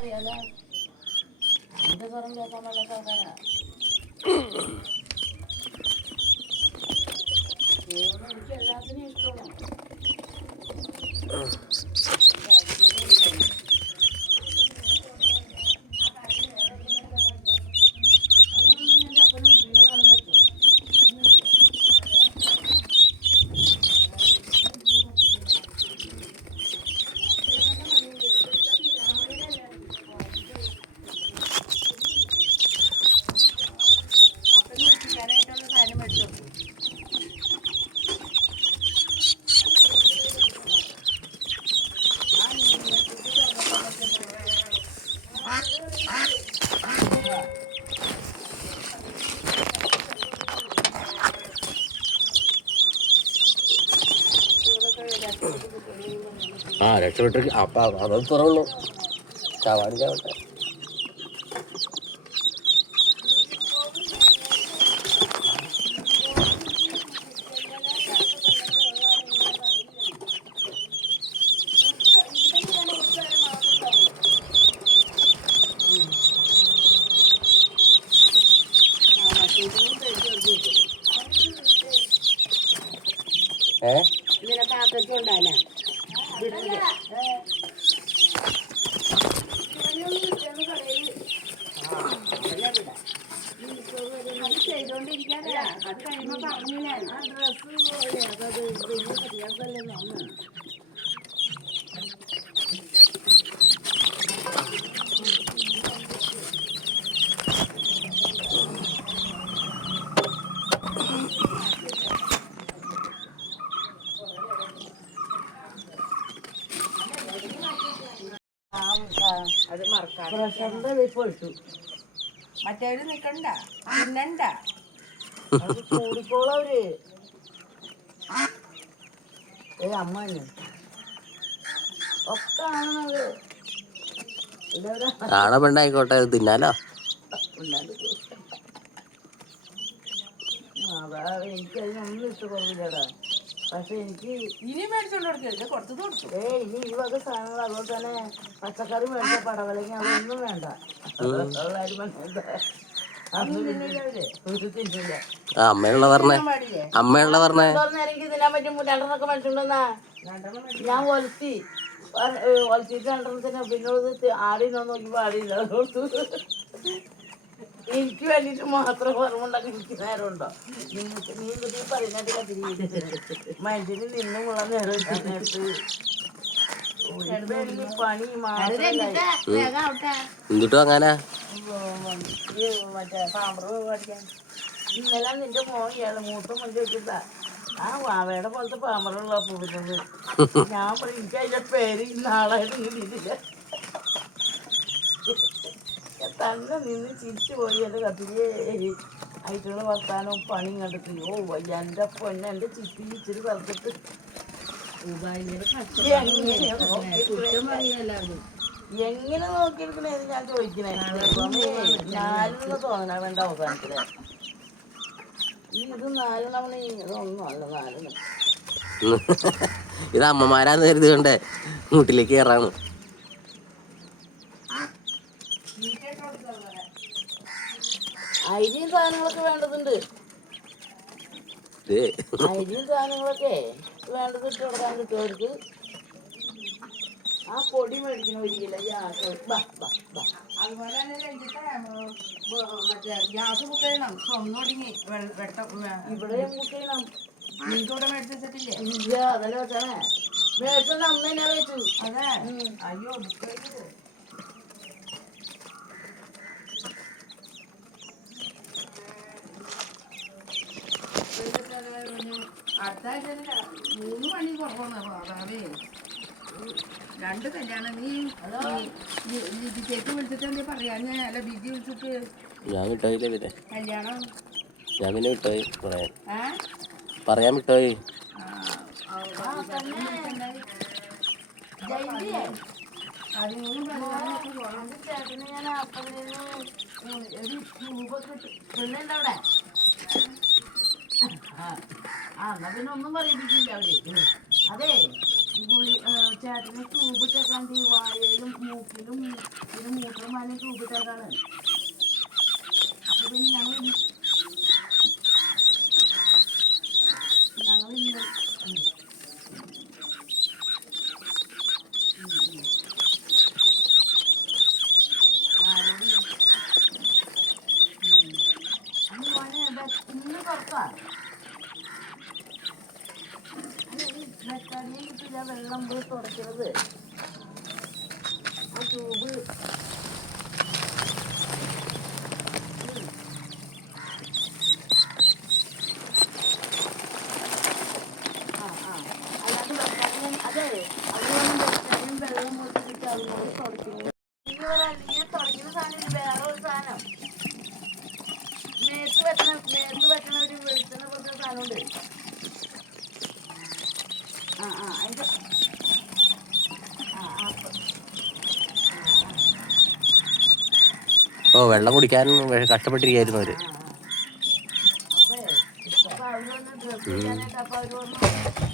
അറിയാലോ എന്റെ സ്വരം കേൾക്കാൻ പാടാത്ത ആൾക്കാരാ. എനിക്ക് എല്ലാത്തിനും ഇഷ്ടമാണ്. രക്ഷപ്പെട്ടിരിക്കും. അപ്പം അതത് തുറവുള്ളൂ. ചാവാൻ ചാവട്ടെ. ഇതിനെ കാക്കൊക്കെ ഉണ്ടാനാ അത് ചെയ്തോണ്ടിരിക്കാതെ അത് കഴിയുമ്പോ പറഞ്ഞില്ലേ ആ ഡ്രസ്സ് അതത് കുട്ടികൾക്കല്ലേ വന്നു. അത് മറക്കാതെ പ്രഷറിന്റെ വെപ്പ് ഇട്ടു. മറ്റവര് നിക്കണ്ട പിന്നണ്ട അത് കൂടിക്കോളവര്. അമ്മന് ഒക്കെ ആണത്. ആണോ പെണ്ണായിക്കോട്ടെ തിന്നാലോ. അതാ എനിക്കതിനൊന്നും ഇഷ്ടപ്പെടുന്നില്ലടാ. പക്ഷെ എനിക്ക് ഇനി മേടിച്ചോണ്ട് കൊടുക്കരുത്, കൊടുത്തു കൊടുത്തു. ഇനി ഈ വക സാധനങ്ങൾ അതുപോലെ തന്നെ പച്ചക്കറി മേടിച്ച പടവലങ്ങ അതൊന്നും വേണ്ട. അമ്മയുള്ള പറഞ്ഞേ എനിക്ക് തിന്നാൻ പറ്റും. രണ്ടെണ്ണൊക്കെ മേടിച്ചോണ്ടെന്നാ ഞാൻ ഒലത്തി ഒലത്തിട്ട് രണ്ടെണ്ണത്തിന് പിന്നോട് ആടിനോ നോക്കിയപ്പോ ആടില്ല. എനിക്ക് വേണ്ടിട്ട് മാത്രം ഓർമ്മണ്ടാക്കി എനിക്ക് നേരമുണ്ടോ? നിങ്ങൾക്ക് നീ എന്നിട്ട് പറയുന്നതിന്റെ കത്തിരി മനുഷ്യന് നിന്നുമുള്ള നേരം പണി എന്നിട്ടും അങ്ങനെ മറ്റേ പാമ്പറ് പഠിക്കാൻ ഇന്നലെ നിന്റെ മോൻ ഇയാള് മൂത്ത മുൻ വെച്ചിട്ടാ ആ വാവയുടെ പോലത്തെ പാമ്പറുള്ള പോകുന്നത്. ഞാൻ പറയും എനിക്ക് അതിന്റെ പേര് നാളായിട്ട് കിട്ടിയിട്ടില്ല. തന്നെ നിന്ന് ചിരിച്ചു പോയി. എൻ്റെ കത്തിരിയെ ആയിട്ടുള്ള വർത്താനവും പണിയും കണ്ടിട്ട് എൻ്റെ പൊന്നെ എൻ്റെ ചിത്തി ഇച്ചിരി പറഞ്ഞിട്ട് എങ്ങനെ നോക്കിയിരിക്കണേന്ന് ഞാൻ ചോദിക്കണേ. നാലെന്ന് തോന്നണ വേണ്ട അവസാനത്തില് ഇത് നാലെണ്ണ ഇതൊന്നും അല്ല നാലെണ്ണം. ഇത് അമ്മമാരാന്ന് കരുതി കൊണ്ടേ വീട്ടിലേക്ക് കയറാണ്. അരിയും സാധനങ്ങളൊക്കെ വേണ്ടതുണ്ട്. അരിയും സാധനങ്ങളൊക്കെ വേണ്ടത് ഇട്ട് കൊടുക്കാൻ കിട്ടും അവർക്ക്. ആ പൊടി മേടിക്കണം ഒരിക്കല. അതുപോലെ തന്നെ മറ്റേ ഗ്യാസ് ബുക്ക് ചെയ്യണം. സ്വന്നൊടുങ്ങി ഇവിടെയും ബുക്ക് ചെയ്യണം. നിങ്ങൾക്കിവിടെ മേടിച്ച് വെച്ചിട്ടില്ലേ? ഇല്ല, അതല്ലേ വെച്ചാണേ മേടിച്ചോണ്ട് അന്ന് തന്നെ വെച്ചു. അതെ അയ്യോ ബുക്ക് ചെയ്തത് അടുത്ത ആഴ്ച 3 മണി കുറവാണ്. അതാവേ 2 കല്യാണം. നീ ലിജിച്ചേക്ക് വിളിച്ചിട്ട് എന്താ പറയാ? അല്ല ബിജി വിളിച്ചിട്ട് ഞാൻ വിട്ടോയില്ലേ പിന്നെ കല്യാണം ഞാൻ പിന്നെ വിട്ടോയി പറയാൻ വിട്ടോയി. ചേട്ടന് ഞാൻ പെണ്ണുണ്ടവിടെ. എന്നാ പിന്നെ ഒന്നും പറയിപ്പിക്കില്ല അവര്. അതെ ചേട്ടന് ട്യൂബിട്ടേക്കാണ്ട് ഈ വായയിലും മൂക്കിലും പിന്നെ മൂക്കിലും വായനും ട്യൂബിട്ടേക്കാണ്. അപ്പൊ പിന്നെ ഞങ്ങളിന്ന് ഇന്ന് തുറക്കാ വെട്ടാടിയും കിട്ടില്ല. വെള്ളം പോയി തുടയ്ക്കുന്നത് ആ ട്യൂബ് അല്ലാണ്ട് വെട്ടാടിയും അതെ അതുകൊണ്ട് വെട്ടാടിയും വെള്ളം പോയിട്ട് കിട്ടി അതുകൊണ്ട് തുടയ്ക്കുന്നത്. അല്ലെങ്കിൽ തുടയ്ക്കുന്ന സാധനം വേറെ ഒരു സാധനം മേത്ത് വെട്ടണ ഒരു വെളിച്ചെണ്ണ പോലത്തെ സാധനമുണ്ട്. അതിന്റെ ഓ വെള്ളം കുടിക്കാൻ കഷ്ടപ്പെട്ടിരിക്കായിരുന്നു അവര്.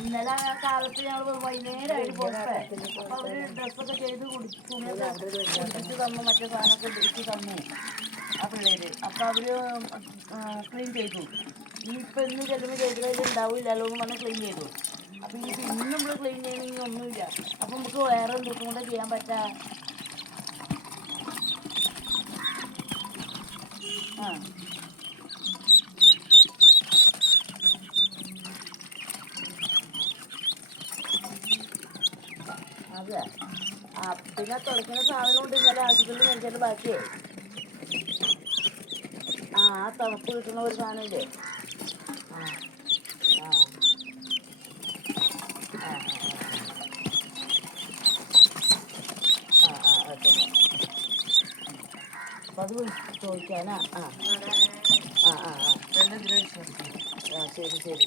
ഇന്നലെ കാലത്ത് ഞങ്ങൾ വൈകുന്നേരമായിട്ട് പോയപ്പോ അപ്പൊ അവര് ഡ്രസ്സൊക്കെ ചെയ്ത് കുടിപ്പിച്ച് തന്നു. മറ്റേ സാധനമൊക്കെ ഇടിച്ച് തന്നു ആ പിള്ളേര്. അപ്പൊ അവര് ക്ലീൻ ചെയ്തു. ഇനിയിപ്പൊ ഇന്ന് ചെല്ലുമ്പോൾ ചെയ്തത് ഉണ്ടാവില്ലല്ലോ എന്ന് പറഞ്ഞ് ക്ലീൻ ചെയ്തു. അപ്പൊ ഇനിയിപ്പോ ഇന്ന് നമ്മള് ക്ലീൻ ചെയ്യണമെങ്കിൽ ഒന്നുമില്ല. അപ്പൊ നമുക്ക് വേറെ എന്തൊക്കെ കൂടെ ചെയ്യാൻ പറ്റാ. അതെ പിന്നെ തുടയ്ക്കുന്ന സാധനം കൊണ്ട് ഇന്നലെ ആശുപത്രിയിൽ മേടിച്ചാൽ ബാക്കിയായി. തണുപ്പ് കിട്ടുന്ന ഒരു സാധനമില്ലേ. അപ്പൊ അത് ചോദിക്കാനാ. ശരി ശരി.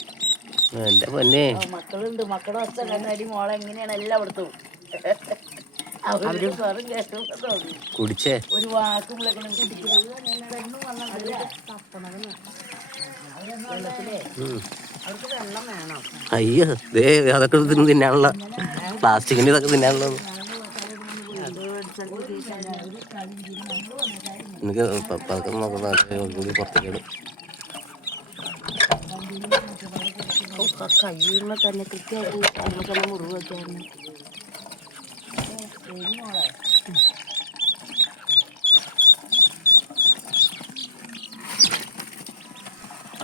എന്റെ പൊന്നെ മക്കളുണ്ട്. മക്കളുടെ ഒച്ച കണ്ണടി മോളെ എങ്ങനെയാണ് എല്ലായിടത്തും അവര് സ്വരം കേട്ടപ്പോ തോന്നി കുടിച്ചേ ഒരു വാക്ക് പെണ്ണും വന്നിട്ടില്ല. വെള്ളത്തിലേ അവർക്ക് വെള്ളം വേണം. അയ്യോ ദേ അതൊക്കെ തിന്നാനുള്ള പ്ലാസ്റ്റിക്കിന്റെ ഇതൊക്കെ തിന്നാനുള്ള. എനിക്ക് പതുക്കെ നോക്കുന്ന കൂടി പുറത്തേക്കിടും. കയ്യുമ്പോ തന്നെ കൃത്യമായിട്ട് നമുക്കെല്ലാം മുറിവ് വയ്ക്കാറുണ്ട്.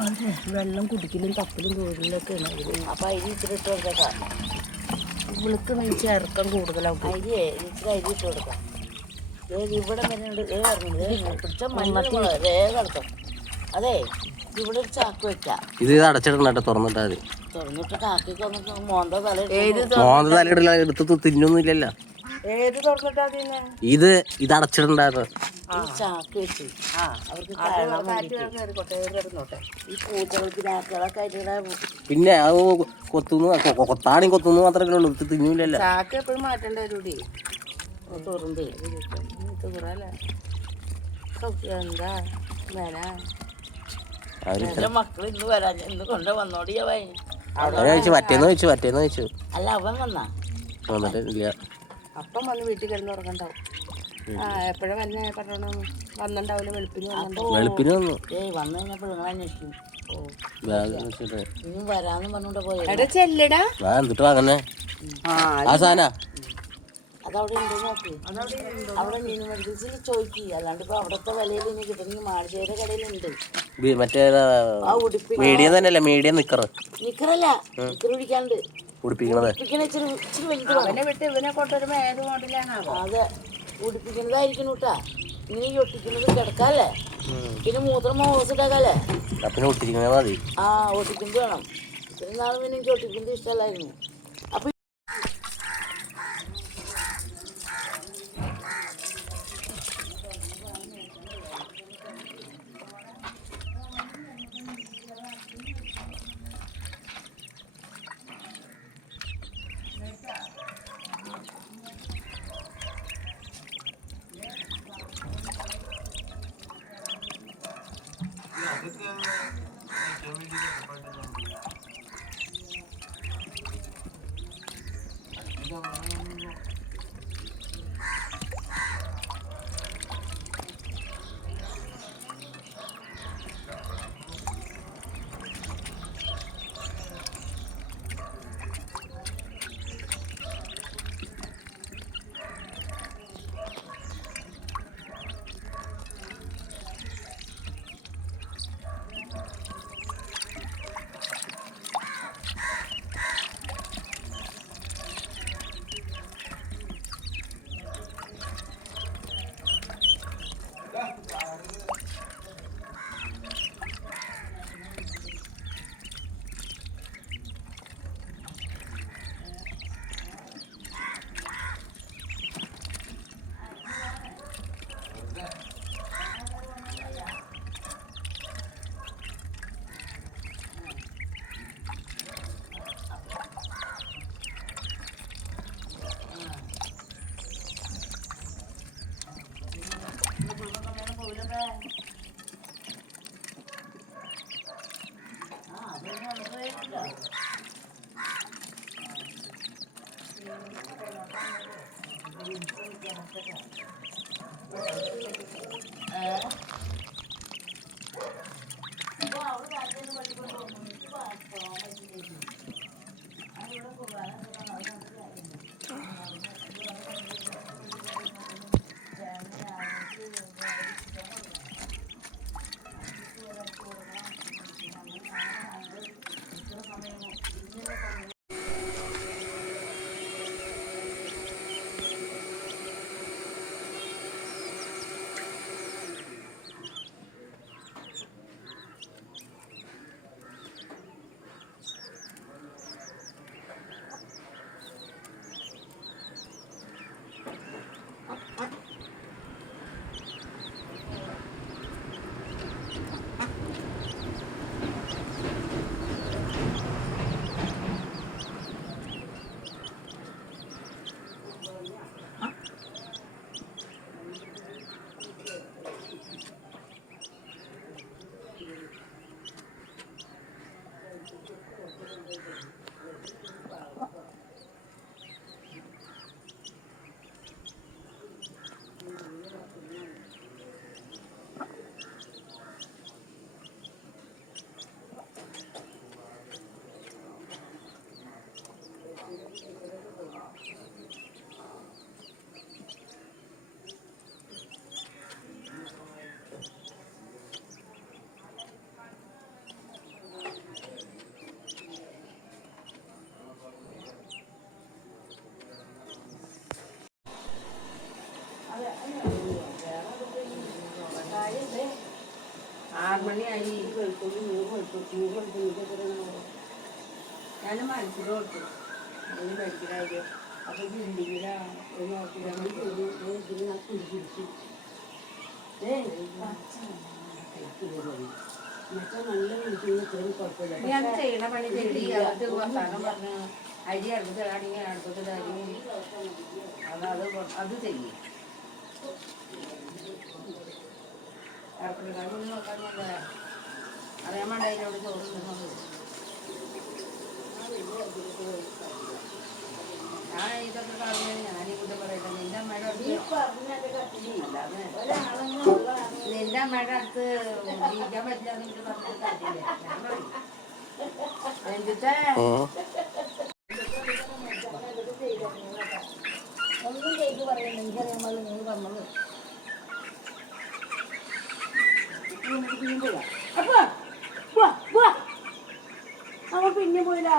അതെ വെള്ളം കുടിക്കലും കപ്പലും തൊഴിലൊക്കെ ആണ്. അപ്പൊ അരി ഇച്ചിരി ഇട്ട് കൊടുത്തേക്കാം. ഇവിളുക്ക് നെയ്ച്ച് ഇറക്കം കൂടുതലാവും. അരിയേ ഇച്ചിരി അരി ഇട്ട് കൊടുക്കാം. ഇവിടെ വരുന്നുണ്ട് പിടിച്ച മണ്ണത്തി കിടക്കും. അതെ ഇവിടെ ഒരു ചാക്ക് വെക്കാം. ഇത് അടച്ചിടണ്ട തുറന്നിട്ടാ മതി. തുറന്നിട്ട് കാക്കിക്ക് വന്നിട്ട് മോന്ത തല തലയിടില്ല എടുത്ത് തിന്നൊന്നുമില്ലല്ലോ. ഏത് തുറന്നിട്ടാ തിന്നെ ഇത് അടച്ചിടണ്ടായിരുന്നു. ചാക്ക് വെച്ച് അവർക്ക് ഈ പൂച്ചകൾക്ക് ചാക്കുകളൊക്കെ ആയിട്ട് പിന്നെ അത് കൊത്താണി കൊത്തുന്നു മാത്രമേ ഉള്ളൂ. തിന്നൂലല്ലോ. ചാക്ക് എപ്പോഴും മാറ്റേണ്ട ഒരു തുറമ്പ് തുറല്ലേ എന്താ മക്കൾ ഇന്ന് വരാ ഇന്ന് കൊണ്ട് വന്നോടിയ വറ്റേന്ന് വെച്ചു. അല്ല അവൻ വന്നാ വന്നിട്ടില്ല. അപ്പം വന്ന് വീട്ടിൽ കിടന്ന് ഉറങ്ങണ്ടാവും. എപ്പോഴും വന്നിണ്ടാവില്ല. വെളുപ്പിന് വന്നു. വന്നു കഴിഞ്ഞപ്പോൾ നിങ്ങൾ അന്വേഷിക്കും. ഇനി വരാന്ന് പറഞ്ഞോണ്ട് പോയി. എന്നിട്ട് വാങ്ങുന്നേ ആ സാധന അതവിടെ ഉണ്ട് നോക്കി. അവിടെ മീൻ മെഡിക്കൽസിൽ ചോദിക്കി. അല്ലാണ്ട് ഇപ്പൊ അവിടത്തെ വിലയിൽ ഇനി കിട്ടുന്നെങ്കിൽ മാഴ്ചയുടെ കടയിലുണ്ട്. മറ്റേ മീഡിയം തന്നെയല്ലേ. മീഡിയം നിക്കറല്ല നിക്കർ പിടിക്കാണ്ട് ഉടുപ്പിക്കണത്. ഇച്ചിരി വലുത് വിട്ട് ഇവനെ കൊണ്ടുവരുമ്പോ ഏത് മോഡലാണോ അതെ ഉടുപ്പിക്കുന്നതായിരിക്കും കേട്ടാ. ഇങ്ങനെ ഈ ഒട്ടിക്കുന്നത് കിടക്കാല്ലേ. പിന്നെ മൂത്രം ഹോസിട്ടാക്കല്ലേ. പിന്നെ ഒട്ടിക്കുന്നത് മതി. ഒട്ടിക്കുന്നത് വേണം. ഇത്രയും നാളും പിന്നെ എനിക്ക് ഒട്ടിക്കുന്നത് ഇഷ്ടമല്ലായിരുന്നു. അപ്പൊ 6 മണിയായി. ഞാൻ മനസ്സിൽ കൊടുത്തു അതിന് മേടിക്കണായിട്ട്. അപ്പൊ ജിന്തിങ്ങിലാ ഞാൻ ചെയ്യണ പണി ചെടി അത് വർത്താനം പറഞ്ഞ് അരി അടുപ്പിച്ചാണെങ്കിൽ അടുപ്പത്തിലാക്കി അത് ചെയ്യും. ഇറക്കുകാരൊന്നും നോക്കാറില്ല. അറിയാൻ വേണ്ട അതിനോട് ചോദിക്കുന്നത്. ഞാൻ ഇതൊക്കെ കാണുന്നത് ഞാനീ കൂടെ പറയട്ടെ. നിന്റെ അമ്മയുടെ അടുത്ത് നിന്റെ അമ്മയുടെ അടുത്ത് ജീവിക്കാൻ പറ്റില്ല എന്നിട്ട് പറഞ്ഞിട്ട് കാര്യമില്ല. ഞാൻ പറയും രഞ്ജിത്തേ ഒന്നും ചെയ്ത് പറയണ്ട. എനിക്കറിയാൻ പാടില്ല നിങ്ങൾ പറഞ്ഞത്. പിന്നെ പോയില്ല.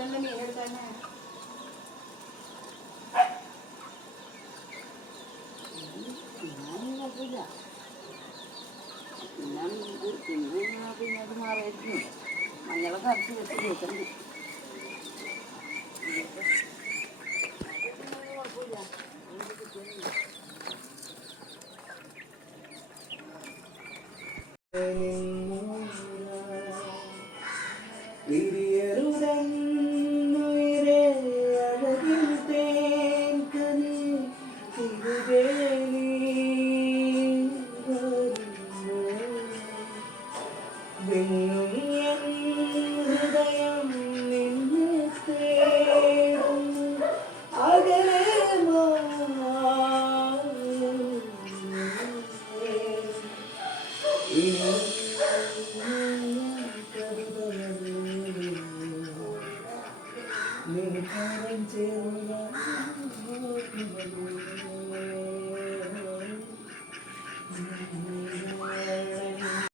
അവിടെ മീനെടുക്കാനെ പിന്നെ അത് മാറിയിരുന്നു. മഞ്ഞളൊക്കെ അരച്ച് വെച്ച് കേൾക്കണ്ട്. കുഴപ്പമില്ല.